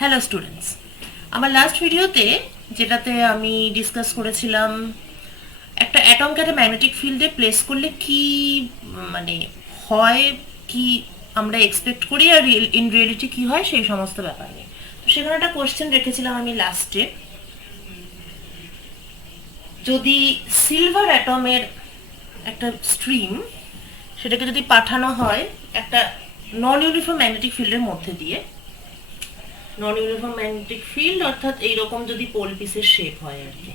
Hello students, আমার last ভিডিওতে যেটাতে আমি ডিসকাস করেছিলাম একটা অ্যাটমকে একটা ম্যাগনেটিক ফিল্ডে প্লেস করলে কি মানে হয়, কি আমরা এক্সপেক্ট করি আর ইন রিয়েলিটি কি হয় সেই সমস্ত ব্যাপার নিয়ে। তো সেখানে একটা কোয়েশ্চেন রেখেছিলাম আমি লাস্টে, যদি সিলভার অ্যাটমের একটা স্ট্রিম সেটাকে যদি পাঠানো হয় একটা নন ইউনিফর্ম ম্যাগনেটিক ফিল্ডের মধ্যে দিয়ে, নন ইউনিফর্ম ম্যাগনেটিক ফিল্ড অর্থাৎ এইরকম যদি পোল পিসের শেপ হয় আর কি,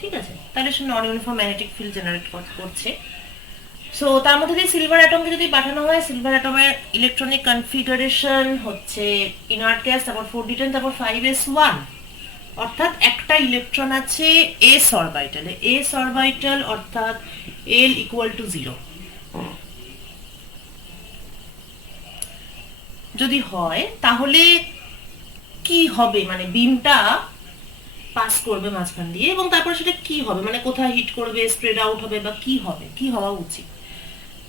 ঠিক আছে, তাহলে সে নন ইউনিফর্ম ম্যাগনেটিক ফিল্ড জেনারেট করছে। সো তার মধ্যে দিয়ে সিলভার অ্যাটমকে যদি পাঠানো হয়, সিলভার অ্যাটমের ইলেকট্রনিক কনফিগারেশন হচ্ছে ইনার্ট গ্যাস, তারপর 4d10, তারপর 5s1, অর্থাৎ একটা ইলেকট্রন আছে এস অরবিটালে, এস অরবিটাল অর্থাৎ L = 0 যদি হয় তাহলে কি হবে, মানে বিমটা পাস করবে মাঝখান দিয়ে এবং তারপরে সেটা কি হবে, মানে কোথায় হিট করবে, স্প্রেড আউট হবে বা কি হবে, কি হওয়া উচিত।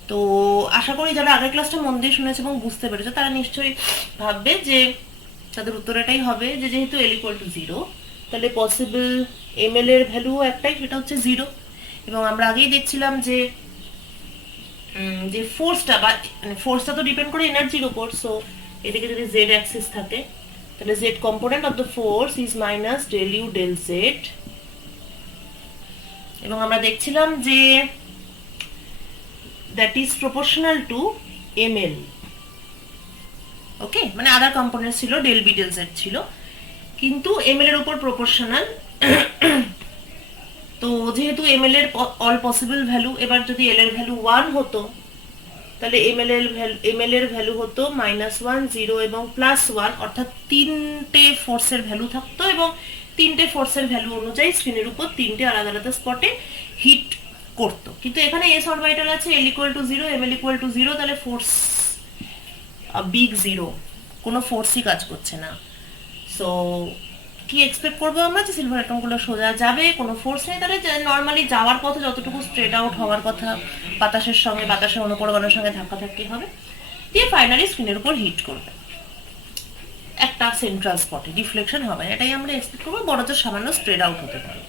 তো আশা করি যারা আগের ক্লাসটা মন দিয়ে শুনেছে এবং বুঝতে পেরেছে তারা নিশ্চয়ই ভাববে যে তাদের উত্তর এটাই হবে যে যেহেতু L = 0 তাহলে পসিবল ml এর ভ্যালু একটাই, সেটা হচ্ছে 0। এবং আমরা আগেই দেখছিলাম যে যে ফোর্সটা বা ফোর্সটা তো ডিপেন্ড করে এনার্জির উপর। সো এদিকে যদি জেড অ্যাক্সিস থাকে তাহলে Z component of the force is minus del U del Z. এবং আমরা দেখছিলাম যে that is proportional to ml। Okay, মানে আদার কম্পোনেন্ট ছিল ডেল বি ডেল জেড ছিল, কিন্তু ml এর উপর প্রপোর্শনাল। তো যেহেতু ml এর অল পসিবল ভ্যালু, এবার যদি l এর ভ্যালু 1 হতো তাহলে ml এর ভ্যালু হতো -1, 0 এবং +1, অর্থাৎ তিনটে ফোর্সের ভ্যালু থাকতো এবং তিনটে ফোর্সের ভ্যালু অনুযায়ী স্ক্রিনের উপর তিনটে আলাদা আলাদা স্পটে হিট করতো। কিন্তু এখানে এস অরবিটাল আছে, L = 0, ml = 0, তাহলে ফোর্স বিগ 0, কোনো ফোর্সই কাজ করছে না। সো কি এক্সপেক্ট করবো আমরা যে সিলভার অ্যাটমগুলো সোজা যাবে, কোনো ফোর্স নেই, তাহলে নর্মালি যাওয়ার পথে যতটুকু স্প্রেড আউট হওয়ার কথা বাতাসের সঙ্গে, বাতাসের অনুপরমাণুর সঙ্গে ধাক্কাধাক্কি হবে, দিয়ে ফাইনালি স্ক্রিনের উপর হিট করবে একটা সেন্ট্রাল স্পটে, ডিফ্লেকশন হবে, এটাই আমরা এক্সপেক্ট করবো, বড় সামান্য স্প্রেড আউট হতে পারে।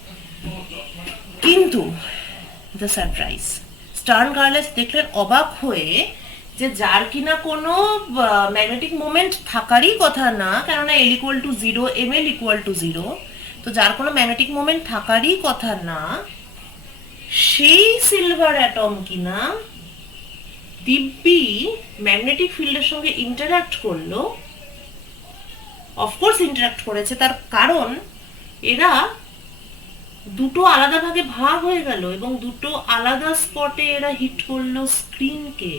কিন্তু দ্য সারপ্রাইজ, স্টার্ন গার্লেস দেখলেন অবাক হয়ে যে যার কিনা কোনো ম্যাগনেটিক মোমেন্ট থাকারই কথা না, কেননা L = 0, ml = 0, তো যার কোনো ম্যাগনেটিক মোমেন্ট থাকারই কথা না, সেই সিলভার অ্যাটম কিনা দিব্যি ম্যাগনেটিক ফিল্ডের সঙ্গে ইন্টারঅ্যাক্ট করলো। অফকোর্স ইন্টারঅ্যাক্ট করেছে, তার কারণ এরা দুটো আলাদা ভাগে ভাগ হয়ে গেল এবং দুটো আলাদা স্পটে এরা হিট করলো স্ক্রিনকে।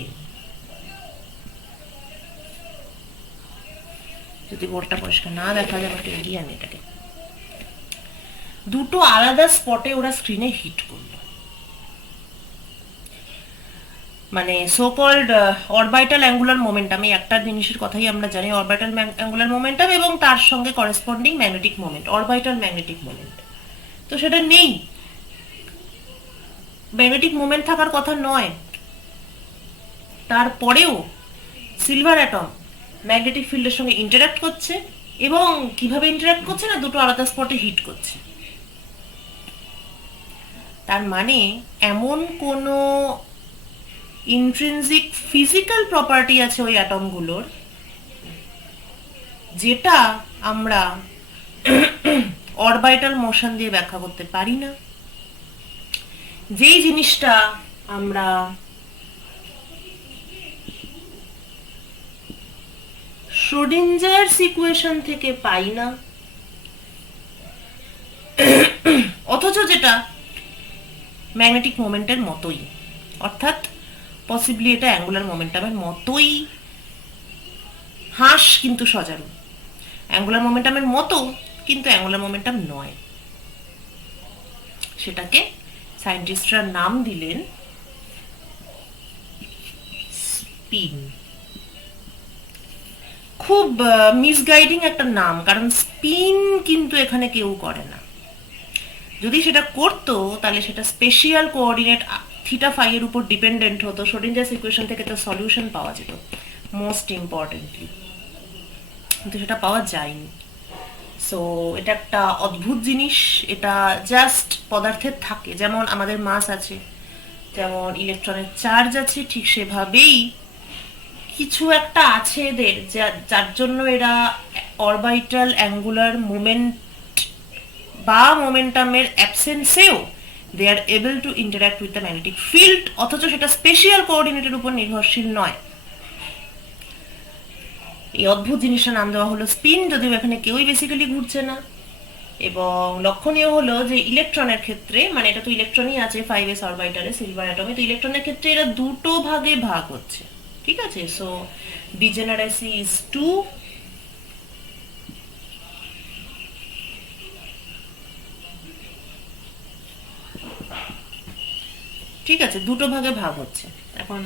যদি বোর্ডটা পরিষ্কার না দেখা যায়, আমাকে এগিয়ে আনি এটাকে, দুটো আলাদা স্পটে ওরা স্ক্রিনে হিট করলো, মানে so called orbital angular momentum. এই একটা জিনিসের কথাই আমরা জানি, অরবিটাল অ্যাঙ্গুলার মোমেন্টাম এবং তার সঙ্গে corresponding magnetic moment, orbital magnetic moment, তো সেটা নেই। ম্যাগনেটিক মোমেন্ট থাকার কথা নয়, তারপরেও সিলভার অ্যাটম ম্যাগনেটিক ফিল্ডের সঙ্গে ইন্টারঅ্যাক্ট করছে এবং কিভাবে ইন্টারঅ্যাক্ট করছে না, দুটো আলাদা স্পটে হিট করছে। তার মানে এমন কোনো ইন্ট্রিনজিক ফিজিক্যাল প্রপার্টি আছে ওই অ্যাটমগুলোর যেটা আমরা অরবিটাল মোশন দিয়ে ব্যাখ্যা করতে পারি না। যেই জিনিসটা আমরা শ্রোডিঞ্জার্স ইকুয়েশন থেকে পাই না, অথচ যেটা ম্যাগনেটিক মোমেন্টের মতোই, অর্থাৎ পসিবলি এটা অ্যাঙ্গুলার মোমেন্টামের মতোই, হাঁস কিন্তু সজারু, অ্যাঙ্গুলার মোমেন্টামের মতো কিন্তু অ্যাঙ্গুলার মোমেন্টাম নয়। সেটাকে সায়েন্টিস্টরা নাম দিলেন স্পিন। খুব মিসগাইডিং একটা নাম, কারণ স্পিন কিন্তু এখানে কেউ করে না। যদি সেটা করতো তাহলে সেটা স্পেশিয়াল কোঅর্ডিনেট θ এর উপর ডিপেন্ডেন্ট হতো, শ্রোডিঞ্জার্স ইকুয়েশন থেকে তার সলিউশন পাওয়া যেত। মোস্ট ইম্পর্টেন্টলি কিন্তু সেটা পাওয়া যায়নি। সো এটা একটা অদ্ভুত জিনিস, এটা জাস্ট পদার্থের থাকে, যেমন আমাদের মাস আছে, যেমন ইলেকট্রনের চার্জ আছে, ঠিক সেভাবেই কিছু একটা আছে এদের, যার জন্য এরা অরবিটাল অ্যাঙ্গুলার মোমেন্ট বা মোমেন্টামের অ্যাবসেন্সেও they are able to interact with the magnetic field, অথচ সেটা স্পেশিয়াল কোঅর্ডিনেটের উপর নির্ভরশীল নয়। এই অদ্ভুত জিনিসটার নাম দেওয়া হলো স্পিন, যদিও এখানে কেউই বেসিক্যালি ঘুরছে না। এবং লক্ষণীয় হলো যে ইলেকট্রনের ক্ষেত্রে, মানে এটা তো ইলেকট্রনই আছে 5s অরবিটালে সিলভার অ্যাটমে, তো ইলেকট্রনের ক্ষেত্রে এরা দুটো ভাগে ভাগ হচ্ছে, ঠিক আছে? সো ডিজেনারেসি ইজ 2, ঠিক আছে, দুটো ভাগে ভাগ হচ্ছে। এখন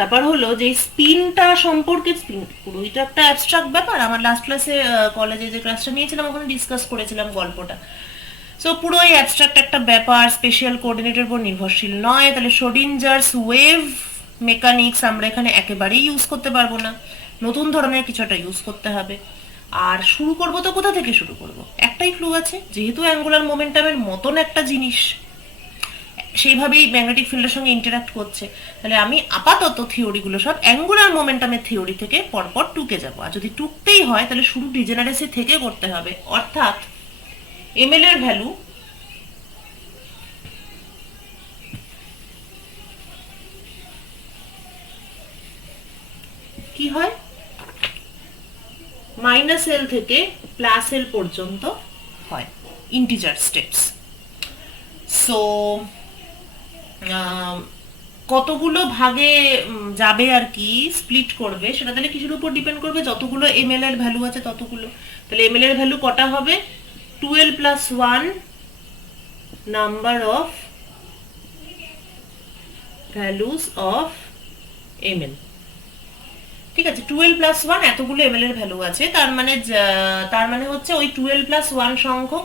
ব্যাপার হলো যে স্পিনটা সম্পর্কে, স্পিন পুরোই তো একটা অ্যাবস্ট্রাক্ট ব্যাপার। আমার লাস্ট ক্লাসে কলেজে যে ক্লাসটা নিয়েছিলাম ওখানে ডিসকাস করেছিলাম গল্পটা। সো পুরোই অ্যাবস্ট্রাক্ট একটা ব্যাপার, স্পেশাল কোঅর্ডিনেটের উপর নির্ভরশীল নয়, তাহলে শোডিঞ্জার্স ওয়েভ মেকানিক্স আমরা এখানে একেবারেই ইউজ করতে পারবো না, নতুন ধরনের কিছু একটা ইউজ করতে হবে। আর শুরু করব তো কোথা থেকে শুরু করব? একটাই ক্লু আছে, যেহেতু অ্যাঙ্গুলার মোমেন্টামের মতন একটা জিনিস সেইভাবেই ম্যাগনেটিক ফিল্ডের সঙ্গে ইন্টারাক্ট করছে, তাহলে আমি আপাতত থিওরিগুলো সব অ্যাঙ্গুলার মোমেন্টামের থিওরি থেকে পরপর টুকে যাবো। আর যদি টুকতেই হয় তাহলে শুরু ডিজেনারেসি থেকে করতে হবে, অর্থাৎ এমএল এর ভ্যালু কি হয়, -l থেকে +l পর্যন্ত হয়, ইন্টিজার স্টেপস। সো কতগুলো ভাগে যাবে আর কি, স্প্লিট করবে, সেটা তাহলে কিছুর উপর ডিপেন্ড করবে, যতগুলো এমএল এর ভ্যালু আছে ততগুলো। তাহলে এমএল এর ভ্যালু কটা হবে? 12 + 1 number of values of ML, ঠিক আছে? 12 + 1 এতগুলো এমএল এর ভ্যালু আছে, তার মানে হচ্ছে ওই 12 + 1 সংখ্যক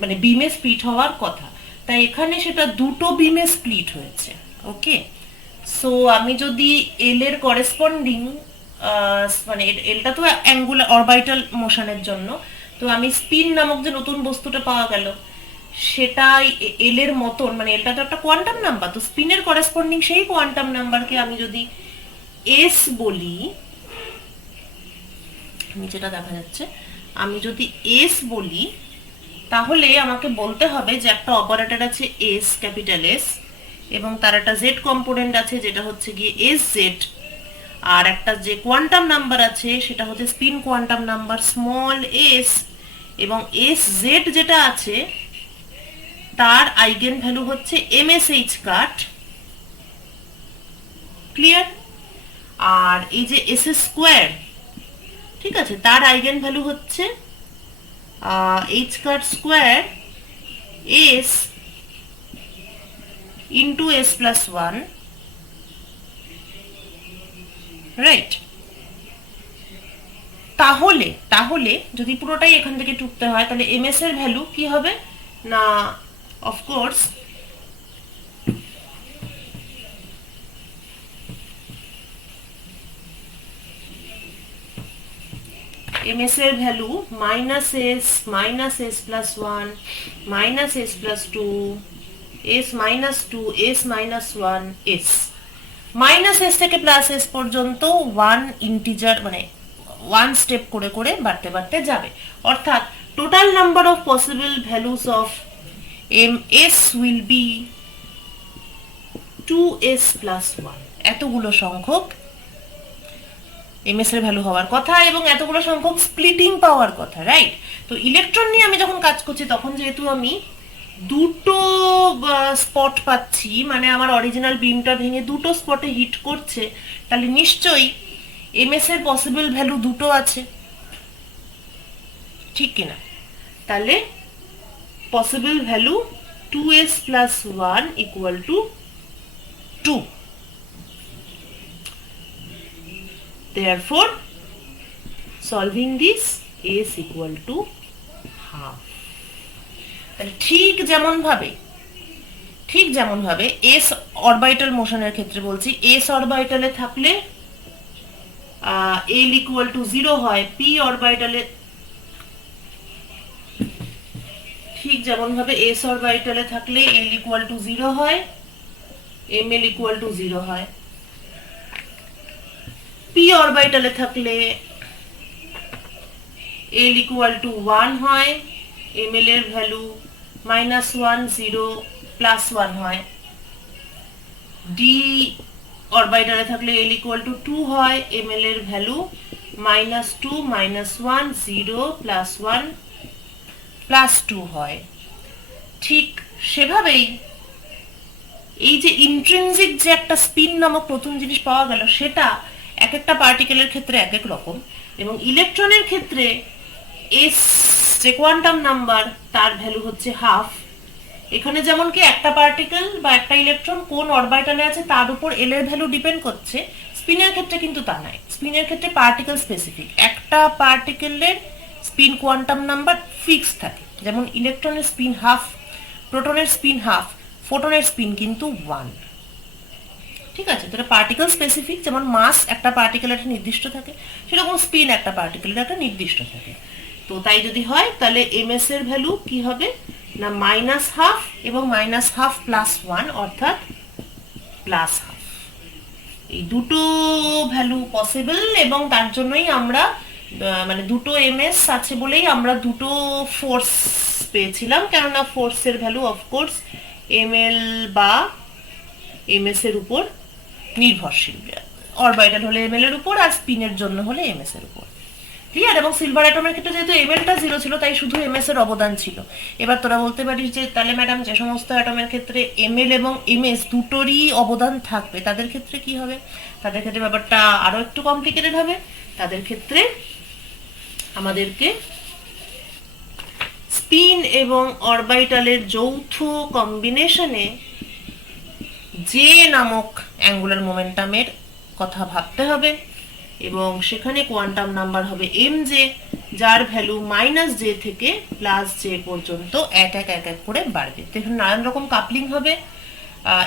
মানে বিমে স্প্লিট হওয়ার কথা। তাই এখানে সেটা দুটো বিমে স্প্লিট হয়েছে, ওকে? সো আমি যদি এল এর করেসপন্ডিং, মানে এলটা তো অ্যাঙ্গুলার অরবিটাল মোশনের জন্য, তো আমি স্পিন নামক যে নতুন বস্তুটা পাওয়া গেল সেটাই এল এর মতন, মানে এলটা তো একটা কোয়ান্টাম নাম্বার, তো স্পিনের করেসপন্ডিং সেই কোয়ান্টাম নাম্বারকে আমি যদি এস বলি, যেটা দেখা যাচ্ছে, আমি যদি এস বলি তাহলে আমাকে বলতে হবে যে একটা অপারেটর আছে এস, ক্যাপিটাল এস, এবং তার একটা জেড কম্পোনেন্ট আছে যেটা হচ্ছে গিয়ে এস জেড, আর একটা যে কোয়ান্টাম নাম্বার আছে সেটা হচ্ছে spin quantum number small S, এবং এস জেড যেটা আছে তার আইগেন ভ্যালু হচ্ছে এমএসএইচ কাট, ক্লিয়ার? আর এই যে এস স্কোয়ার, ঠিক আছে, তার আইগেন ভ্যালু হচ্ছে এইচ কাট square S into S plus 1, right? তাহলে যদি পুরোটাই এখান থেকে টুকতে হয় তাহলে এমএস এর ভ্যালু কি হবে না, অফকোর্স এমএস এর value -s -s+1 -s+2 s-2 s-1 s, -s থেকে +s পর্যন্ত 1 ইন্টিজার, মানে 1 স্টেপ করে করে বাড়তে বাড়তে যাবে, অর্থাৎ total number of possible values of ms will be 2s+1, এতগুলো সংখ্যক এমএস এর ভ্যালু হওয়ার কথা এবং এতগুলো সংখ্যক স্প্লিটিং পাওয়ার কথা, রাইট? তো ইলেকট্রন নিয়ে আমি যখন কাজ করছি তখন যেহেতু আমি দুটো স্পট পাচ্ছি, মানে আমার অরিজিনাল বিমটা ভেঙে দুটো স্পটে হিট করছে, তাহলে নিশ্চয়ই এমএস এর পসিবল ভ্যালু দুটো আছে, ঠিক কিনা? তাহলে possible value 2s+1 = 2. Therefore, solving this, s = 1/2. তাহলে ঠিক যেমন ভাবে ঠিক যেমন ভাবে এস অরবিটাল মোশনের ক্ষেত্রে বলছি, এস অরবিটালে থাকলে এল ইকুয়াল টু 0 হয়, পি অরবিটালে ঠিক যেমন ভাবে এস অরবিটালে থাকলে এল ইকুয়াল টু 0 হয়, এম এল ইকুয়াল টু 0 হয়। পি অরবিটালে থাকলে এল ইকুয়াল টু 1 হয়, এম এল এর ভ্যালু -1 0 +1 হয়। ডি অরবিটালে থাকলে এল ইকুয়াল টু 2 হয়, এম এল এর ভ্যালু -2 -1 0 +1 +2 হয়। ঠিক সেভাবেই এই যে ইন্ট্রিনসিক যে একটা স্পিন নামক প্রথম জিনিস পাওয়া গেল, সেটা এক একটা পার্টিকেলের ক্ষেত্রে এক এক রকম, এবং ইলেকট্রনের ক্ষেত্রে এস যে কোয়ান্টাম নাম্বার তার ভ্যালু হচ্ছে হাফ। এখানে যেমন কি একটা পার্টিকেল বা একটা ইলেকট্রন কোন অরবিটালে আছে তার উপর এল এর ভ্যালু ডিপেন্ড করছে, স্পিনের ক্ষেত্রে কিন্তু তা নয়। স্পিনের ক্ষেত্রে পার্টিকেল স্পেসিফিক, একটা পার্টিকেলের স্পিন কোয়ান্টাম নাম্বার ফিক্স থাকে। যেমন ইলেকট্রনের স্পিন হাফ, প্রোটনের স্পিন হাফ, ফোটনের স্পিন কিন্তু 1। ঠিক আছে, তো এটা পার্টিকেল স্পেসিফিক। যেমন মাস একটা পার্টিকেলের একটা নির্দিষ্ট থাকে, সেরকম স্পিন একটা পার্টিকেলের একটা নির্দিষ্ট থাকে। তো তাই যদি হয় তাহলে এমএস এর ভ্যালু কি হবে না -1/2 এবং -1/2 +1 অর্থাৎ +1/2। এই দুটো ভ্যালু পসিবল, এবং তার জন্যই আমরা মানে দুটো এমএস আছে বলেই আমরা দুটো ফোর্স পেয়েছিলাম, কেননা ফোর্সের ভ্যালু অফকোর্স এমএল বা এমএস এর উপর নির্ভরশীল। অরবিটাল হলে এমএল এর উপর, আর স্পিনের জন্য হলে এমএস এর উপর। ক্লিয়ার? এবং সিলভার অ্যাটমের ক্ষেত্রে যেহেতু এমএলটা 0 ছিল, তাই শুধু এমএস এর অবদান ছিল। এবার তোরা বলতে পারিস যে তাহলে ম্যাডাম যে সমস্ত অ্যাটমের ক্ষেত্রে এমএল এবং এমএস দুটোরই অবদান থাকবে তাদের ক্ষেত্রে কি হবে? তাদের ক্ষেত্রে ব্যাপারটা আরো একটু কমপ্লিকেটেড হবে। তাদের ক্ষেত্রে আমাদেরকে স্পিন এবং অরবিটালের যৌথ কম্বিনেশনে জে নামক অ্যাঙ্গুলার মোমেন্টামের কথা ভাবতে হবে, এবং সেখানে কোয়ান্টাম নাম্বার হবে এম জে, যার ভ্যালু -j থেকে +j পর্যন্ত এক এক করে বাড়বে। তো এখানে নানান রকম কাপলিং হবে,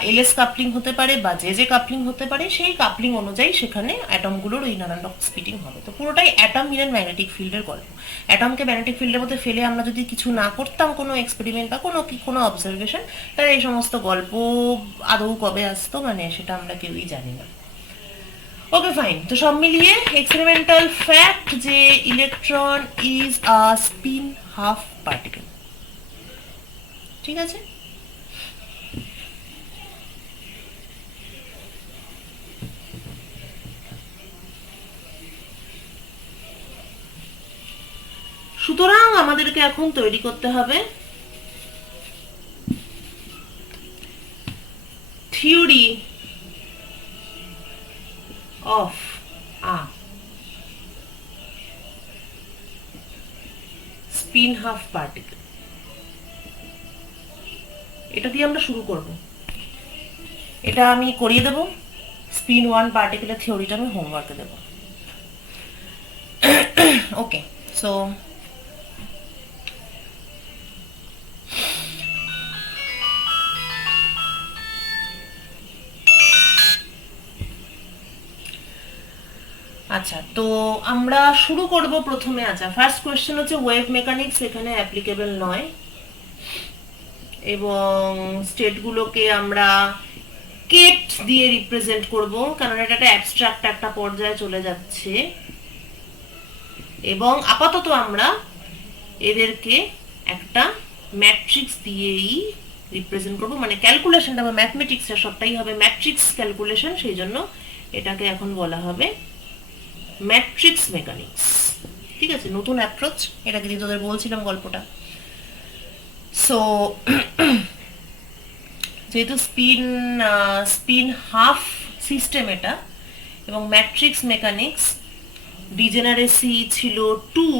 এলএস কাপলিং হতে পারে বা জে কাপলিং হতে পারে। সেই কাপলিং অনুযায়ী সেখানে অ্যাটমগুলোর ওই নানান রকম স্পিডিং হবে। তো পুরোটাই অ্যাটম ইন ম্যাগনেটিক ফিল্ডের গল্প। অ্যাটমকে ম্যাগনেটিক ফিল্ডের মধ্যে ফেলে আমরা যদি কিছু না করতাম, কোনো এক্সপেরিমেন্ট বা কোনো অবজারভেশন, তাহলে এই সমস্ত গল্প আদৌ কবে আসতো মানে সেটা আমরা কেউই জানি না। Okay fine. তো সব মিলিয়ে এক্সপেরিমেন্টাল ফ্যাক্ট যে electron is a spin half particle. ঠিক আছে? সুতরাং আমাদেরকে এখন তৈরি করতে হবে theory off spin half particle. এটা দিয়ে আমরা শুরু করব। এটা আমি করিয়ে দেব। স্পিন 1 পার্টিকেলের থিওরিটা আমি হোমওয়ার্কে দেব। ওকে, সো আচ্ছা, তো আমরা শুরু করব প্রথমে। আচ্ছা, ফার্স্ট কোয়েশ্চেন হচ্ছে ওয়েভ মেকানিক্স এখানে অ্যাপ্লিকেবল নয়, এবং স্টেটগুলোকে আমরা কেট দিয়ে রিপ্রেজেন্ট করব, কারণ এটা একটা অ্যাবস্ট্রাক্ট একটা পর্যায়ে চলে যাচ্ছে। এবং আপাতত আমরা এদেরকে একটা ম্যাট্রিক্স দিয়েই রিপ্রেজেন্ট করব, মানে ক্যালকুলেশনটা বা ম্যাথমেটিক্সের সবটাই হবে ম্যাট্রিক্স ক্যালকুলেশন। সেই জন্য এটাকে এখন বলা হবে ম্যাট্রিক্স মেকানিক্স। ঠিক আছে, নতুন অ্যাপ্রোচ। এটাকে দিয়ে তোদের বলছিলাম গল্পটা। সো যেহেতু স্পিন হাফ সিস্টেম এটা, এবং ম্যাট্রিক্স মেকানিক্স ডিজেনারেসি ছিল 2,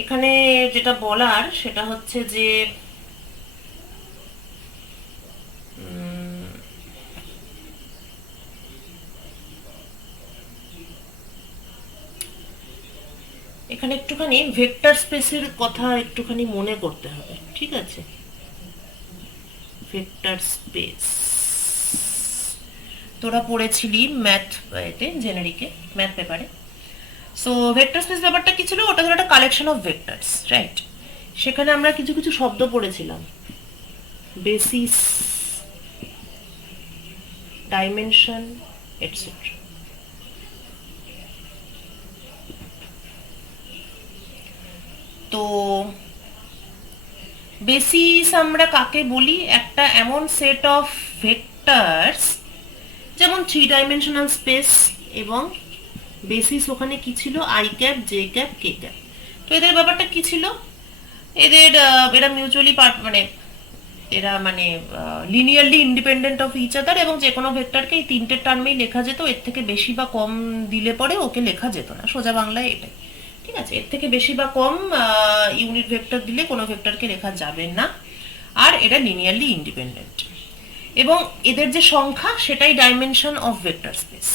এখানে যেটা বলার সেটা হচ্ছে যে এখানে একটুখানি ভেক্টর স্পেসের কথা একটুখানি মনে করতে হবে, ঠিক আছে? ভেক্টর স্পেস তোরা পড়েছিলি ম্যাথ এতে, জেনারিকে, ম্যাথ পেপারে। সো ভেক্টর স্পেস ব্যাপারটা কি ছিল? ওটা হলো একটা কালেকশন অফ ভেক্টরস, রাইট? সেখানে আমরা কিছু কিছু শব্দ পড়েছিলাম, বেসিস, ডাইমেনশন, এটসেট্রা। তো বেসিস আমরা কাকে বলি? একটা এমন সেট অফ ভেক্টরস, যেমন 3 ডাইমেনশনাল স্পেস, এবং বেসিস ওখানে কি ছিল? I cap, J cap, K cap. তো এদের ব্যাপারটা কি ছিল? এরা মিউচুয়ালি এরা linearly independent of each other, এবং যে কোনো ভেক্টরকে এই 3টে টার্মেই লেখা যেত। এর থেকে বেশি বা কম দিলে পরে ওকে লেখা যেত না, সোজা বাংলায় এটাই, ঠিক আছে? এর থেকে বেশি বা কম ইউনিট ভেক্টর দিলে কোনো ভেক্টরকে লেখা যাবে না, আর এটা লিনিয়ারলি ইন্ডিপেন্ডেন্ট, এবং এদের যে সংখ্যা সেটাই ডাইমেনশন অফ ভেক্টর স্পেস।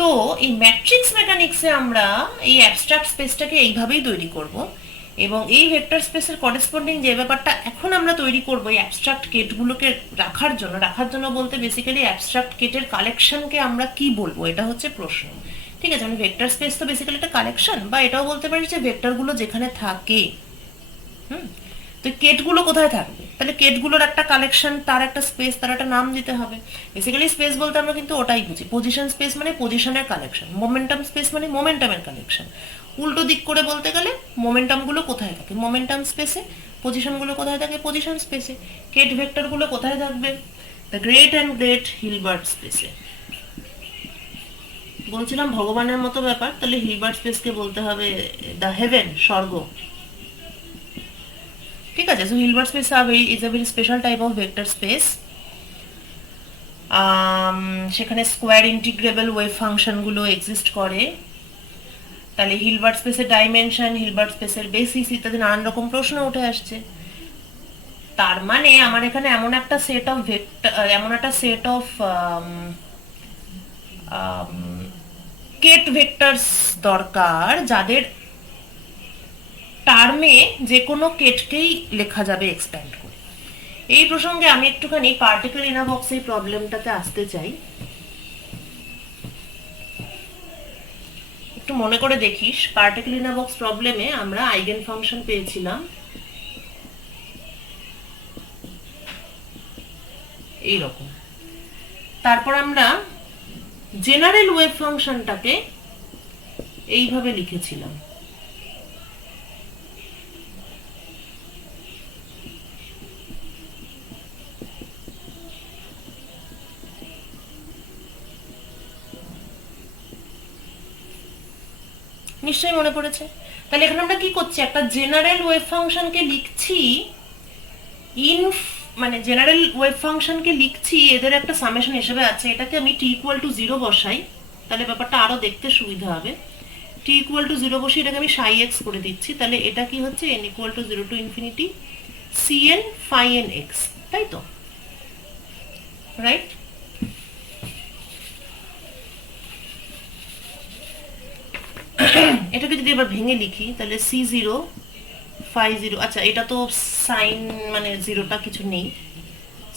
তো এই ম্যাট্রিক্স মেকানিক্সে আমরা এই অ্যাবস্ট্রাক্ট স্পেসটাকে এইভাবেই তৈরি করব, এবং এই ভেক্টর স্পেসের করেসপন্ডিং যে ব্যাপারটা এখন আমরা তৈরি করব এই অ্যাবস্ট্রাক্ট কেটগুলোকে রাখার জন্য বলতে বেসিক্যালি অ্যাবস্ট্রাক্ট কেটের কালেকশনকে আমরা কি বলবো, এটা হচ্ছে প্রশ্ন, ঠিক আছে? মানে ভেক্টর স্পেস তো বেসিক্যালি একটা কালেকশন, বা এটাও বলতে পারি যে ভেক্টরগুলো যেখানে থাকে, তো কেটগুলো কোথায় থাকবে? তাহলে কেটগুলোর একটা কালেকশন, তার একটা স্পেস, তার একটা নাম দিতে হবে। বেসিক্যালি স্পেস বলতে আমরা কিন্তু ওটাই বুঝি। পজিশন স্পেস মানে পজিশনের কালেকশন, মোমেন্টাম স্পেস মানে মোমেন্টামের কালেকশন। উল্টো দিক করে বলতে গেলে মোমেন্টামগুলো কোথায় থাকে? মোমেন্টাম স্পেসে। পজিশনগুলো কোথায় থাকে? পজিশন স্পেসে। কেট ভেক্টরগুলো কোথায় থাকবে? The great and great Hilbert স্পেসে। বলছিলাম ভগবানের মতো ব্যাপার, তাহলে হিলবার্ট স্পেসকে বলতে হবে দ্য হেভেন, স্বর্গ, ঠিক আছে? So Hilbert space is a very special type of vector space. সেখানে স্কোয়ার ইন্টিগ্রেবল ওয়েভ ফাংশনগুলো এক্সিস্ট করে। তাহলে হিলবার্ট স্পেসের ডাইমেনশন, হিলবার্ট স্পেসের বেসিস ইত্যাদি নানান রকম প্রশ্ন উঠে আসছে। তার মানে আমার এখানে এমন একটা সেট অফ কেট ভেক্টরস দরকার যাদের টার্মে যে কোনো কেটকেই লেখা যাবে এক্সপ্যান্ড করে। এই প্রসঙ্গে আমি একটুখানি পার্টিকেল ইন আ বক্স এই প্রবলেমটাতে আসতে চাই। একটু মনে করে দেখিস, পার্টিকেল ইন আ বক্স প্রবলেমে আমরা আইগেন ফাংশন পেয়েছিলাম এই রকম। তারপর আমরা জেনারেল ওয়েভ ফাংশনটাকে এইভাবে লিখেছিলাম। নিশ্চয়ই মনে পড়েছে। তাহলে এখানে আমরা কি করছি? একটা জেনারেল ওয়েভ ফাংশনকে লিখছি জেনারেল ওয়েভ ফাংশনকে লিখছি এদের একটা সামেশন হিসেবে আছে। এটাকে আমি t=0 বসাই, তাহলে ব্যাপারটা আরো দেখতে সুবিধা হবে। t=0 বসে এটাকে আমি psi x করে দিচ্ছি, তাহলে এটা কি হচ্ছে? n=0 to infinity cn phi n x, তাই তো? রাইট? এটাকে যদি এবার ভেঙে লিখি তাহলে c0 phi 0, আচ্ছা এটা তো সাইন জিরোটা কিছু নেই,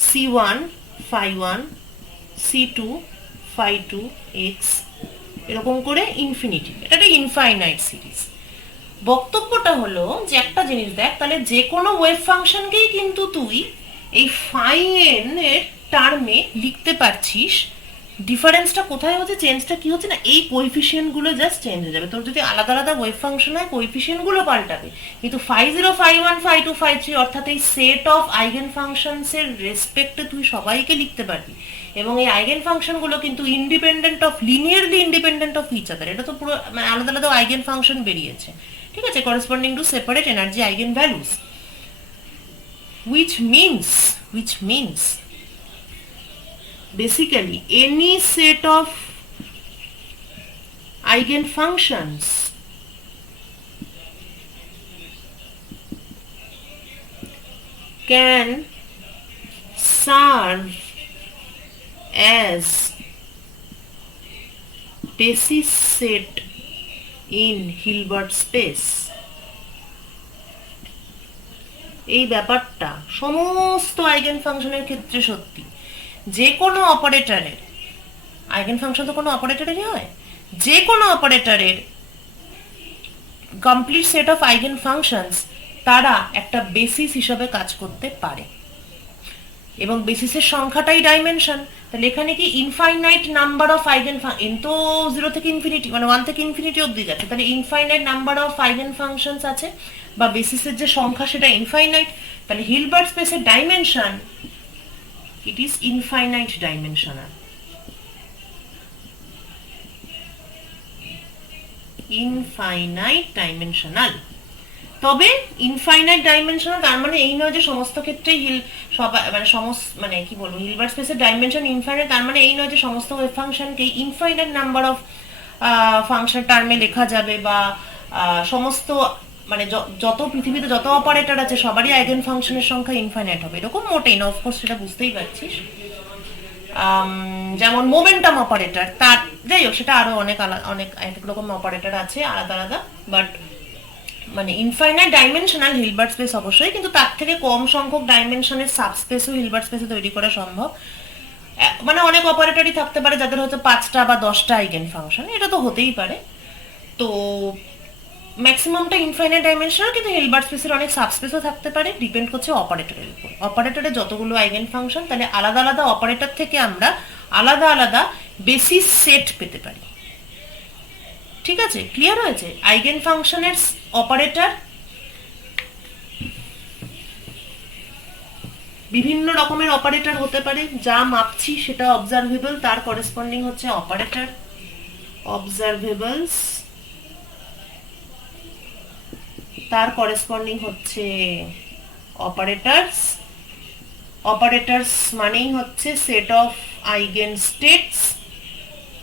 c1 phi 1 c2 phi 2 x, এরকম করে ইনফিনিটি। এটা একটা ইনফাইনাইট সিরিজ। বক্তব্যটা হলো যে একটা জিনিস দেখ, তাহলে যে কোনো ওয়েভ ফাংশনকেই কিন্তু তুই এই phi n এর টার্মে লিখতে পারছিস। ডিফারেন্সটা কোথায় হচ্ছে, চেঞ্জটা কি হচ্ছে না, এই কোএফিসিয়েন্ট গুলো জাস্ট চেঞ্জ হয়ে যাবে। তোর যদি আলাদা আলাদা ওয়েভ ফাংশন হয় কোএফিসিয়েন্ট গুলো পাল্টাবে, কিন্তু phi 0 phi 1 phi 2 phi 3 অর্থাৎ এই সেট অফ আইগেন ফাংশনস এর রেসপেক্টে তুই সবাইকে লিখতে পারবি, এবং এই আইগেন ফাংশন গুলো কিন্তু linearly independent of each other. এটা তো পুরো আলাদা আলাদা আইগেন ফাংশন বেরিয়েছে, ঠিক আছে, corresponding to separate energy eigen values, which means basically any set of eigenfunctions can serve as basis set in Hilbert space, এই ব্যাপারটা সমস্ত আইগেন ফাংশনের ক্ষেত্রে সত্যি। যে কোনো অপারেটরের আইগেন ফাংশন তো কোনো অপারেটরেরই হয়, যে কোনো অপারেটরের complete set of eigen functions তারা একটা বেসিস হিসাবে কাজ করতে পারে, এবং বেসিসের সংখ্যাটাই ডাইমেনশন। তাহলে এখানে কি infinite number of eigen N তো 0 থেকে ইনফিনিটি মানে 1 থেকে ইনফিনিটি অবধি যাচ্ছে, তাহলে infinite number of eigen functions আছে, বা বেসিসের যে সংখ্যা সেটা ইনফাইনাইট। তাহলে হিলবার্ট স্পেসের dimension it is infinite dimensional. Infinite dimensional. তবে ইনফাইনাইট ডাইমেনশনাল তার মানে এই নয় যে সমস্ত ক্ষেত্রেই মানে কি বলবো, হিলবার্ট স্পেসের ডাইমেনশন ইনফাইনাইট তার মানে এই নয় যে সমস্ত ওয়েভ ফাংশনকে ইনফাইনাইট নাম্বার অফ ফাংশন টার্মে লেখা যাবে, বা সমস্ত মানে যত পৃথিবীতে যত অপারেটর আছে সবারই আইগেন ফাংশনের সংখ্যা ইনফাইনাইট হবে, এরকম মোটেই না। অফকোর্স সেটা বুঝতেই পারছিস। যেমন মোমেন্টাম অপারেটর, তার যাই হোক সেটা আরো অনেক এক রকম অপারেটর আছে আলাদা আলাদা, বাট মানে ইনফাইনাইট ডাইমেনশনাল হিলবার্ট স্পেস অবশ্যই, কিন্তু তার থেকে কম সংখ্যক ডাইমেনশনের সাবস্পেসও হিলবার্ট স্পেসে তৈরি করা সম্ভব। মানে অনেক অপারেটরই থাকতে পারে যাদের হয়তো 5টা বা 10টা আইগেন ফাংশন, এটা তো হতেই পারে। তো ম্যাক্সিমামটা ইনফাইনাইট ডাইমেনশনাল, কিন্তু হিলবার্ট স্পেসের অনেক সাবস্পেসও থাকতে পারে, ডিপেন্ড করছে অপারেটরের উপর। অপারেটরে যতগুলো আইগেন ফাংশন, তাহলে আলাদা আলাদা অপারেটর থেকে আমরা আলাদা আলাদা বেসিস সেট পেতে পারি। ঠিক আছে, ক্লিয়ার হয়েছে? আইগেন ফাংশনের অপারেটর বিভিন্ন রকমের অপারেটর হতে পারে, যা মাপছি সেটা অবজারভেবল, তার করেসপন্ডিং হচ্ছে অপারেটর। অবজারভেবলস তার করেসপন্ডিং হচ্ছে অপারেটরস। অপারেটরস মানেই হচ্ছে সেট অফ আইগেন স্টেটস,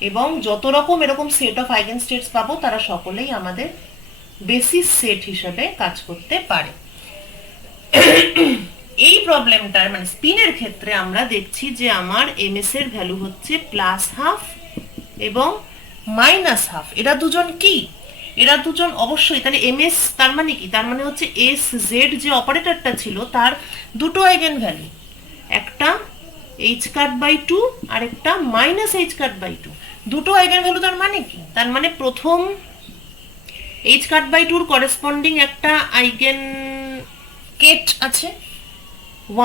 এবং যত রকম এরকম সেট অফ আইগেন স্টেটস পাবো তারা সকলেই আমাদের বেসিস সেট হিসেবে কাজ করতে পারে। এই প্রবলেমটার মানে স্পিনের ক্ষেত্রে আমরা দেখছি যে আমার এমএস এর ভ্যালু হচ্ছে +12 এবং -12। এরা দুজন কি? এরা দুজন অবশ্যই, তাহলে এমএস তার মানে কি? তার মানে হচ্ছে এস জেড যে অপারেটরটা ছিল তার দুটো আইগেন ভ্যালু, একটা h⁻2 আর একটা -h⁻2, দুটো আইগেন ভ্যালু। তার মানে কি? তার মানে প্রথম h⁻2 এর করেসপন্ডিং একটা আইগেন কেট আছে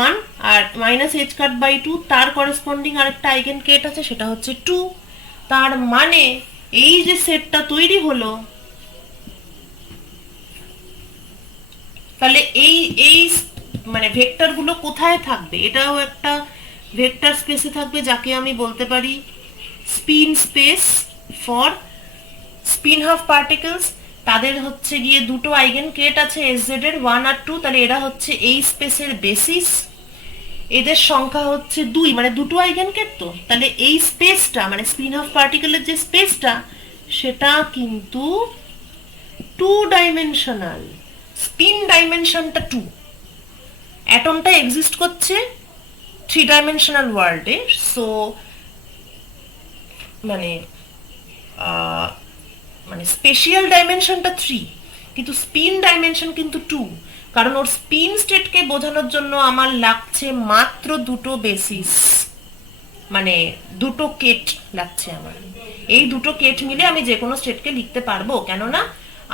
1, আর -h⁻2 তার করেসপন্ডিং আরেকটা আইগেন কেট আছে সেটা হচ্ছে 2। তার মানে এই যে সেটটা তৈরি হলো, তাহলে এই মানে ভেক্টর গুলো কোথায় থাকবে? এটাও একটা ভেক্টর স্পেসে থাকবে, যাকে আমি বলতে পারি spin space for spin half particles. তাদের হচ্ছে গিয়ে দুটো আইগেন কেট আছে এস এর 1 আর 2, তাহলে এরা হচ্ছে এই স্পেসের বেসিস। এদের সংখ্যা হচ্ছে 2, মানে দুটো আইগেন কেট। তো তাহলে এই স্পেসটা মানে স্পিন হাফ পার্টিকেলের যে স্পেসটা সেটা কিন্তু 2 ডাইমেনশনাল। স্পিন ডাইমেনশনটা 2, অ্যাটমটা এক্সিস্ট করছে 3 ডাইমেনশনাল ওয়ার্ল্ডে। সো মানে মানে স্পেশিয়াল ডাইমেনশনটা 3, কিন্তু স্পিন ডাইমেনশন কিন্তু 2, কারণ ওর স্পিন স্টেটকে বোঝানোর জন্য আমার লাগছে মাত্র দুটো বেসিস, মানে দুটো কেট লাগছে আমার। এই দুটো কেট মিলে আমি যে কোনো স্টেটকে লিখতে পারবো, কেননা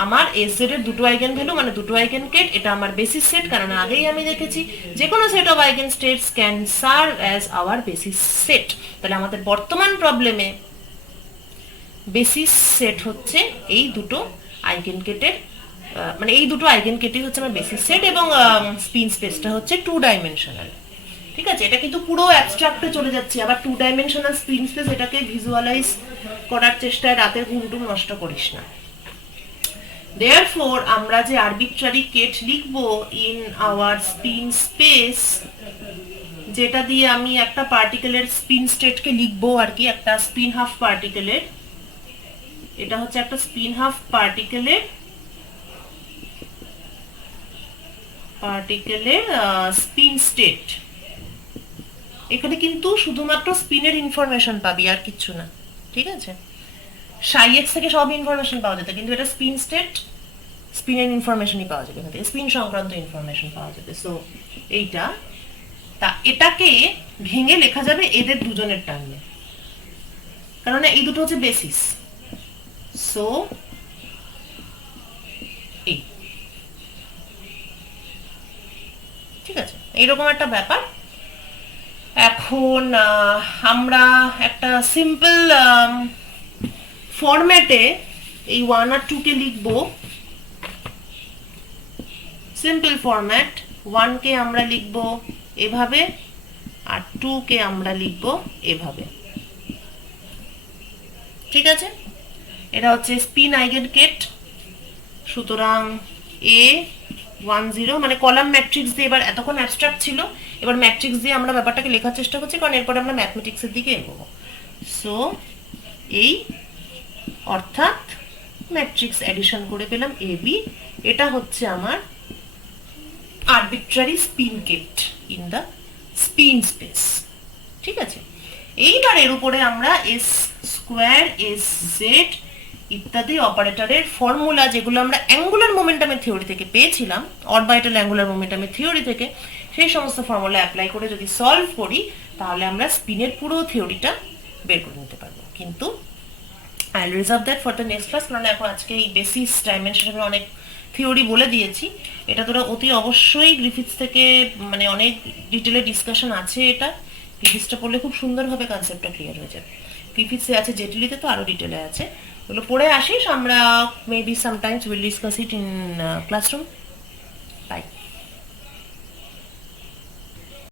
আমার এস এর দুটো আইগেন ভ্যালু মানে দুটো আইগেন কেট, এটা আমার বেসিস সেট। কারণ আগেই আমি দেখেছি যে কোনো set of eigen states can serve as our basis set. তাহলে আমাদের বর্তমান প্রবলেমে বেসিস সেট হচ্ছে এই দুটো আইগেন কেটের, মানে এই দুটো আইগেন কেটই হচ্ছে আমার বেসিস সেট, এবং স্পিন স্পেসটা হচ্ছে 2 ডাইমেনশনাল। ঠিক আছে, এটা কিন্তু পুরো অ্যাবস্ট্রাক্টে চলে যাচ্ছে। আবার 2 ডাইমেনশনাল স্পিন স্পেস, এটাকে ভিজুয়ালাইজ করার চেষ্টায় রাতের ঘুমটুম নষ্ট করিস না। Therefore আমরা যে আরবিট্রারি কেট লিখবো ইন আওয়ার স্পিন স্পেস, যেটা দিয়ে আমি একটা পার্টিকেলের স্পিন স্টেটকে লিখবো আর কি, একটা স্পিন হাফ পার্টিকেলের, এটা হচ্ছে একটা স্পিন হাফ পার্টিকেলের স্পিন স্টেট। এখানে কিন্তু শুধুমাত্র স্পিনের ইনফরমেশন পাবি, আর কিচ্ছু না। ঠিক আছে, সাই এক্স থেকে সব ইনফরমেশন পাওয়া যেত, কিন্তু এটা স্পিন স্টেট, স্পিনের ইনফরমেশনই পাওয়া যাবে, এখান থেকে স্পিন সংক্রান্ত ইনফরমেশন পাওয়া যাবে। সো এইটা, তা এটাকে ভেঙে লেখা যাবে এদের দুজনের টার্মে, কারণ এই দুটো হচ্ছে বেসিস। সো এই, ঠিক আছে, এইরকম একটা ব্যাপার। এখন আমরা একটা সিম্পল ফরম্যাটে এই 1 আর 2 কে লিখবো। সিম্পল ফরম্যাট, 1 কে আমরা লিখবো এভাবে আর 2 কে আমরা লিখবো এভাবে, ঠিক আছে। এটা হচ্ছে স্পিন আইগেনকেট। সুতরাং A10 মানে কলাম ম্যাট্রিক্স দিয়ে, এবার এতক্ষণ অ্যাবস্ট্রাক্ট ছিল, এবার ম্যাট্রিক্স দিয়ে আমরা ব্যাপারটাকে লেখার চেষ্টা করছি, কারণ এরপরে আমরা ম্যাথমেটিক্সের দিকে এগোবো। সো এই, অর্থাৎ ম্যাট্রিক্স এডিশন করে পেলাম AB, এটা হচ্ছে আমার arbitrary spin ket in the spin space, ঠিক আছে। এইবার এর উপরে আমরা এস স্কোয়ার, এস জেড ইত্যাদি অপারেটরের ফর্মুলা, যেগুলো আমরা অ্যাঙ্গুলার মোমেন্টামের থিওরি থেকে পেয়েছিলাম, অরবিটাল অ্যাঙ্গুলার মোমেন্টামের থিওরি থেকে, সেই সমস্ত ফর্মুলা অ্যাপ্লাই করে যদি সলভ করি, তাহলে আমরা স্পিনের পুরো থিওরিটা বের করে নিতে পারবো। কিন্তু I will reserve that for the next class, কারণ এখন আজকে এই বেসিস ডাইমেনশনের অনেক থিওরি বলে দিয়েছি। এটা তোরা অতি অবশ্যই গ্রিফিথস থেকে, মানে অনেক ডিটেলে ডিসকাশন আছে এটা, গ্রিফিথসটা পড়লে খুব সুন্দরভাবে কনসেপ্টটা ক্লিয়ার হয়ে যাবে। গ্রিফিথসে আছে, জেটিলিতে তো আরো ডিটেলে আছে, ওগুলো পড়ে আসিস। আমরা maybe sometimes will discuss it in classroom.